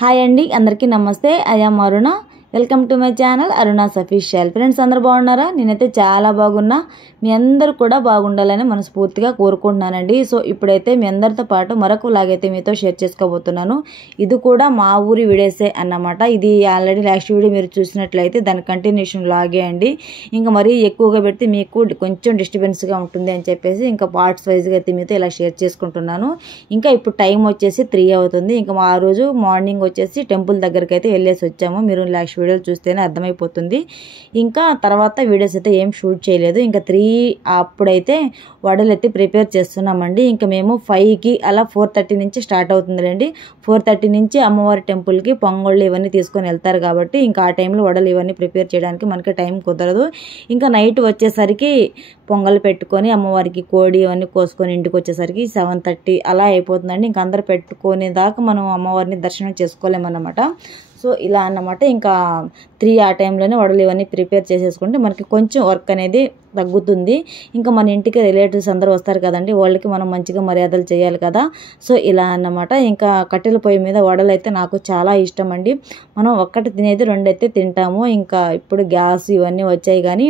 Hi అండి, అందరికీ నమస్తే. I am Aruna. Welcome to my channel Aruna's official. Friends, అందరు బాగున్నారా? నేనైతే చాలా బాగున్నా. మీ అందరూ కూడా బాగుండాలని మనస్ఫూర్తిగా కోరుకుంటున్నానండి. సో ఇప్పుడైతే మీ అందరితో పాటు మరొక లాగైతే మీతో షేర్ చేసుకోబోతున్నాను. ఇది కూడా మా ఊరి వీడియోసే అన్నమాట. ఇది ఆల్రెడీ లాస్ట్ వీడియో మీరు చూసినట్లయితే దాని కంటిన్యూషన్ లాగే అండి. ఇంకా మరీ ఎక్కువగా పెడితే మీకు కొంచెం డిస్టర్బెన్స్గా ఉంటుంది అని చెప్పేసి ఇంకా పార్ట్స్ వైజ్గా అయితే మీతో ఇలా షేర్ చేసుకుంటున్నాను. ఇంకా ఇప్పుడు టైం వచ్చేసి 3 అవుతుంది. ఇంకా ఆ రోజు మార్నింగ్ వచ్చేసి టెంపుల్ దగ్గరికి అయితే వెళ్ళేసి వచ్చాము. మీరు లాస్ట్ వీడియోలు చూస్తేనే అర్థమైపోతుంది. ఇంకా తర్వాత వీడియోస్ అయితే ఏం షూట్ చేయలేదు. ఇంకా 3 అప్పుడైతే వడలు అయితే ప్రిపేర్ చేస్తున్నామండి. ఇంకా మేము 5కి అలా 4:30 నుంచి స్టార్ట్ అవుతుందండి. 4:30 నుంచి అమ్మవారి టెంపుల్కి పొంగళ్ళు ఇవన్నీ తీసుకొని వెళ్తారు కాబట్టి ఇంకా ఆ టైంలో వడలు ఇవన్నీ ప్రిపేర్ చేయడానికి మనకి టైం కుదరదు. ఇంకా నైట్ వచ్చేసరికి పొంగల్ పెట్టుకొని అమ్మవారికి కోడి ఇవన్నీ కోసుకొని ఇంటికి వచ్చేసరికి 7:30 అలా అయిపోతుందండి. ఇంకా అందరు పెట్టుకునే దాకా మనం అమ్మవారిని దర్శనం చేసుకోలేమన్నమాట. సో ఇలా అన్నమాట. ఇంకా 3 ఆ టైంలోనే వడలు ఇవన్నీ ప్రిపేర్ చేసేసుకుంటే మనకి కొంచెం వర్క్ అనేది తగ్గుతుంది. ఇంకా మన ఇంటికి రిలేటివ్స్ అందరూ వస్తారు కదండి, వాళ్ళకి మనం మంచిగా మర్యాదలు చేయాలి కదా. సో ఇలా అన్నమాట. ఇంకా కట్టెల పొయ్యి మీద వడలు అయితే నాకు చాలా ఇష్టం అండి. మనం ఒక్కటి తినేది 2 అయితే తింటాము. ఇంకా ఇప్పుడు గ్యాస్ ఇవన్నీ వచ్చాయి కానీ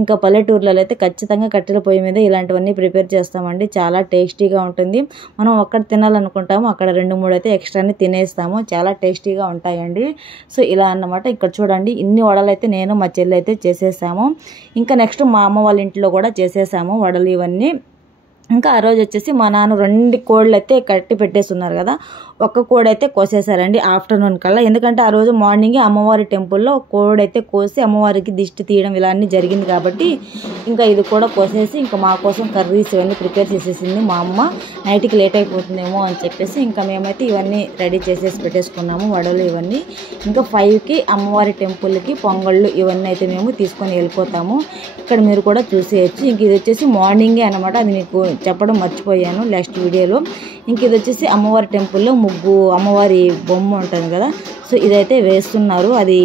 ఇంకా పల్లెటూర్లలో అయితే ఖచ్చితంగా కట్టెల పొయ్యి మీద ఇలాంటివన్నీ ప్రిపేర్ చేస్తామండి. చాలా టేస్టీగా ఉంటుంది. మనం ఒక్కటి తినాలనుకుంటాము, అక్కడ 2-3 అయితే ఎక్స్ట్రాని తినేస్తాము. చాలా టేస్టీగా ఉంటాయండి. సో ఇలా అన్నమాట. ఇక్కడ చూడండి, ఇన్ని వడలు అయితే నేను మా చెల్లి అయితే చేసేసాము. ఇంకా నెక్స్ట్ మా అమ్మ వాళ్ళ ఇంట్లో కూడా చేసేసాము వడలు ఇవన్నీ. ఇంకా ఆ రోజు వచ్చేసి మా నాన్న 2 కోళ్ళు అయితే కట్టి పెట్టేసి ఉన్నారు కదా, ఒక్క కోడి అయితే కోసేసారండి ఆఫ్టర్నూన్ కల్లా. ఎందుకంటే ఆ రోజు మార్నింగే అమ్మవారి టెంపుల్లో కోడి అయితే కోసి అమ్మవారికి దిష్టి తీయడం ఇలా అన్నీ జరిగింది కాబట్టి ఇంకా ఇది కూడా కోసేసి ఇంకా మా కోసం కర్రీస్ ఇవన్నీ ప్రిపేర్ చేసేసింది మా అమ్మ. నైట్కి లేట్ అయిపోతుందేమో అని చెప్పేసి ఇంకా మేమైతే ఇవన్నీ రెడీ చేసేసి పెట్టేసుకున్నాము వడలు ఇవన్నీ. ఇంకా 5కి అమ్మవారి టెంపుల్కి పొంగళ్ళు ఇవన్నీ అయితే మేము తీసుకొని వెళ్ళిపోతాము. ఇక్కడ మీరు కూడా చూసేయచ్చు. ఇంక ఇది వచ్చేసి మార్నింగే అనమాట. అది మీకు చెప్పడం మర్చిపోయాను లాస్ట్ వీడియోలో. ఇంక ఇది వచ్చేసి అమ్మవారి టెంపుల్లో ముగ్గు, అమ్మవారి బొమ్మ ఉంటుంది కదా, సో ఇదైతే వేస్తున్నారు. అది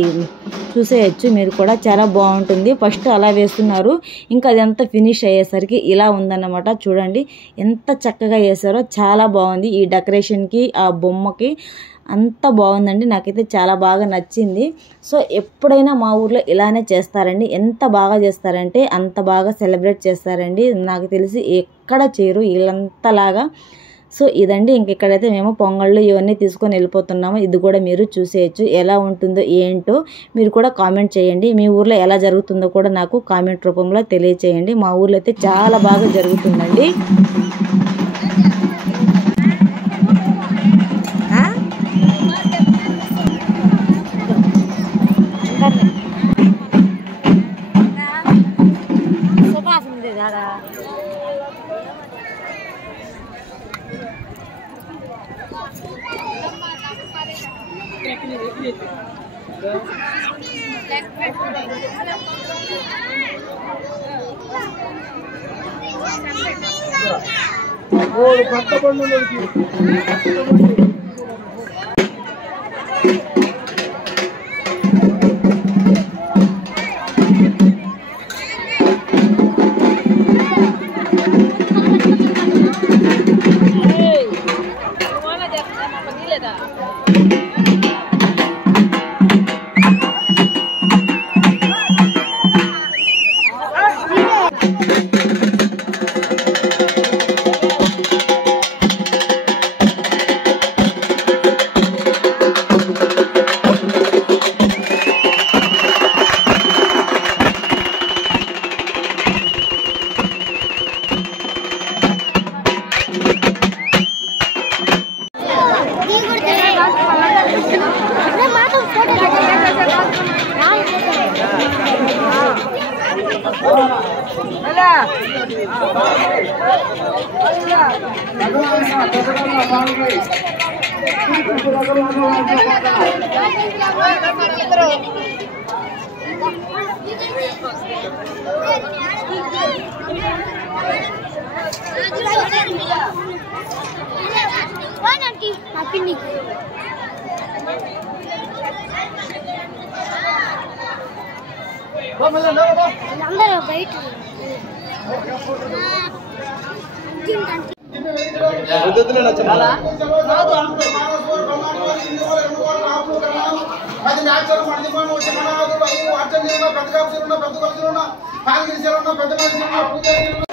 చూసేయచ్చు మీరు కూడా, చాలా బాగుంటుంది. ఫస్ట్ అలా వేస్తున్నారు, ఇంకా అదంతా ఫినిష్ అయ్యేసరికి ఇలా ఉందన్నమాట. చూడండి ఎంత చక్కగా వేసారో, చాలా బాగుంది. ఈ డెకరేషన్కి ఆ బొమ్మకి అంత బాగుందండి. నాకైతే చాలా బాగా నచ్చింది. సో ఎప్పుడైనా మా ఊర్లో ఇలానే చేస్తారండి. ఎంత బాగా చేస్తారంటే అంత బాగా సెలబ్రేట్ చేస్తారండి. నాకు తెలిసి ఎక్కడ చేయరు వీళ్ళంతలాగా. సో ఇదండి. ఇంక ఇక్కడైతే మేము పొంగళ్ళు ఇవన్నీ తీసుకొని వెళ్ళిపోతున్నాము. ఇది కూడా మీరు చూసేయచ్చు. ఎలా ఉంటుందో ఏంటో మీరు కూడా కామెంట్ చేయండి. మీ ఊర్లో ఎలా జరుగుతుందో కూడా నాకు కామెంట్ రూపంలో తెలియచేయండి. మా ఊర్లో అయితే చాలా బాగా జరుగుతుందండి. Udah 10 మ్యాచ్లు మణిమాను చిన్ననాడు వైపు అర్జెంటీనా పెద్ద కప్సులున్న పెద్ద కప్సులున్న పాల్గొనిసేలున్న పెద్ద మనిషిలున్న పూజలు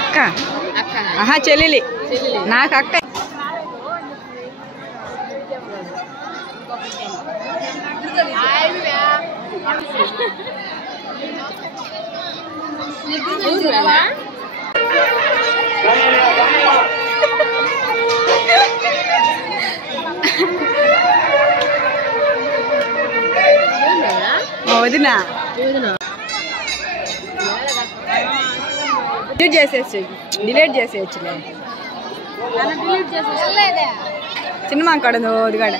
అక్క ఆహా చెల్లెలి నాకు అక్క. వదినా డిలీట్ చేసేయచ్చులే. చిన్న కాడ వదిగాడ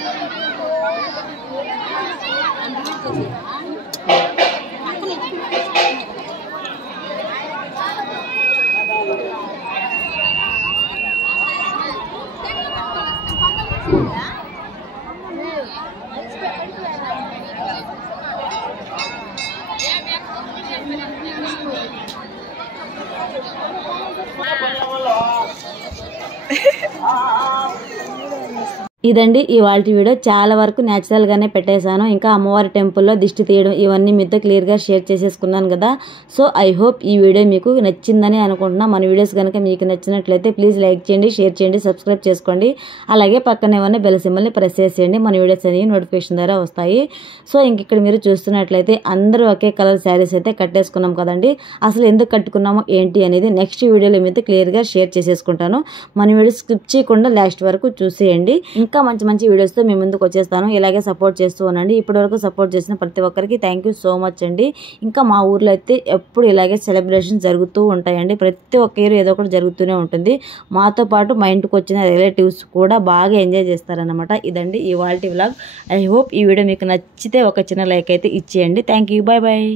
ఇదండి ఇవాళ వీడియో. చాలా వరకు న్యాచురల్గానే పెట్టేశాను. ఇంకా అమ్మవారి టెంపుల్లో దిష్టి తీయడం ఇవన్నీ మీతో క్లియర్గా షేర్ చేసేసుకున్నాను కదా. సో ఐ హోప్ ఈ వీడియో మీకు నచ్చిందని అనుకుంటున్నా. మన వీడియోస్ కనుక మీకు నచ్చినట్లయితే ప్లీజ్ లైక్ చేయండి, షేర్ చేయండి, సబ్స్క్రైబ్ చేసుకోండి. అలాగే పక్కనే ఉన్న బెల్ సింబల్ని ప్రెస్ చేసేయండి. మన వీడియోస్ అనేవి నోటిఫికేషన్ ద్వారా వస్తాయి. సో ఇంక ఇక్కడ మీరు చూస్తున్నట్లయితే అందరూ ఒకే కలర్ శారీస్ అయితే కట్టేసుకున్నాం కదండి. అసలు ఎందుకు కట్టుకున్నామో ఏంటి అనేది నెక్స్ట్ వీడియోలో మీతో క్లియర్గా షేర్ చేసేసుకుంటాను. మన వీడియో స్కిప్ చేయకుండా లాస్ట్ వరకు చూసేయండి. ఇంకా మంచి మంచి వీడియోస్తో మీ ముందుకు వచ్చేస్తాను. ఇలాగే సపోర్ట్ చేస్తూ ఉండండి. ఇప్పటివరకు సపోర్ట్ చేసిన ప్రతి ఒక్కరికి థ్యాంక్ యూ సో మచ్ అండి. ఇంకా మా ఊర్లో అయితే ఎప్పుడు ఇలాగే సెలబ్రేషన్ జరుగుతూ ఉంటాయండి. ప్రతి ఒక్క ఇయర్ ఏదో ఒకటి జరుగుతూనే ఉంటుంది. మాతో పాటు మా ఇంటికి వచ్చిన రిలేటివ్స్ కూడా బాగా ఎంజాయ్ చేస్తారనమాట. ఇదండి ఇవాల్టి వ్లాగ్. ఐ హోప్ ఈ వీడియో మీకు నచ్చితే ఒక చిన్న లైక్ అయితే ఇచ్చేయండి. Thank you. Bye bye.